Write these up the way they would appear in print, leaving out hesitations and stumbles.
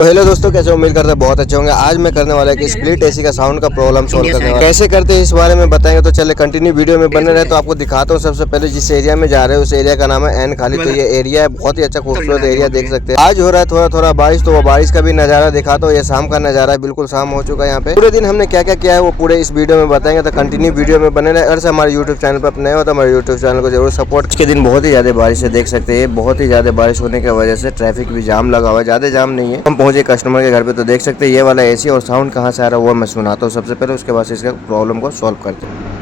तो हेलो दोस्तों, कैसे उम्मीद करते हैं बहुत अच्छे होंगे। आज मैं करने वाला है कि स्प्लिट एसी का साउंड का प्रॉब्लम सॉल्व करने वाला कैसे करते हैं इस बारे में बताएंगे। तो चले कंटिन्यू वीडियो में बने रहे। तो आपको दिखाता हूँ। सबसे पहले जिस एरिया में जा रहे हैं उस एरिया का नाम है एन खाली। तो ये एरिया है बहुत ही अच्छा खूबसूरत एरिया, देख सकते हैं। आज हो रहा है थोड़ा थोड़ा बारिश, तो वो बारिश का भी नजारा दिखाता हूँ। ये शाम का नजारा है, बिल्कुल शाम हो चुका है यहाँ पे। पूरे दिन हमने क्या क्या किया है वो पूरे इस वीडियो में बताएंगे। तो कंटिन्यू वीडियो में बने रहे। अगर से हमारे यूट्यूब चैनल पर अपने हो तो हमारे यूट्यूब चैनल को जरूर सपोर्ट। के दिन बहुत ही ज्यादा बारिश है, देख सकते हैं। बहुत ही ज्यादा बारिश होने की वजह से ट्रैफिक भी जाम लगा हुआ है। ज्यादा जाम नहीं है। हम पहुंचे कस्टमर के घर पे, तो देख सकते हैं ये वाला एसी और साउंड कहाँ से आ रहा है वो मैं सुनाता हूँ सबसे पहले, उसके बाद से इसका प्रॉब्लम को सॉल्व करते हैं।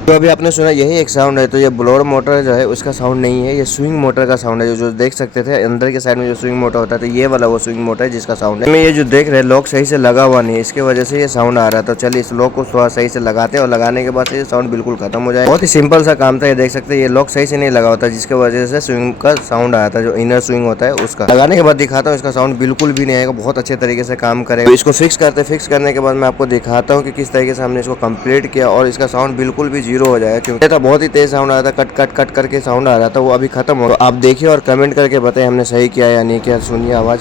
तो अभी आपने सुना यही एक साउंड है। तो ये ब्लोअर मोटर जो है उसका साउंड नहीं है, ये स्विंग मोटर का साउंड है। जो देख सकते थे अंदर के साइड में जो स्विंग मोटर होता है, तो ये वाला वो स्विंग मोटर है जिसका साउंड है। मैं ये जो देख रहे हैं लॉक सही से लगा हुआ नहीं है, इसकी वजह से ये साउंड आ रहा है। तो चलिए इस लॉक को थोड़ा सही से लगाते हैं और लगाने के बाद ये साउंड बिल्कुल खत्म हो जाए। बहुत ही सिंपल सा काम था। ये देख सकते हैं ये लॉक सही से नहीं लगा होता, जिसकी वजह से स्विंग का साउंड आया था, जो इनर स्विंग होता है उसका। लगाने के बाद दिखाता हूँ, इसका साउंड बिल्कुल भी नहीं आएगा, बहुत अच्छे तरीके से काम करेगा। इसको फिक्स करते, फिक्स करने के बाद मैं आपको दिखाता हूँ कि किस तरीके से हमने इसको कंप्लीट किया और इसका साउंड बिल्कुल भी जीरो हो जाएगा। क्योंकि बहुत ही तेज साउंड आ रहा था, कट कट कट करके साउंड आ रहा था, वो अभी खत्म हो रहा। आप देखिए और कमेंट करके बताएं हमने सही किया या नहीं किया। सुनिए आवाज।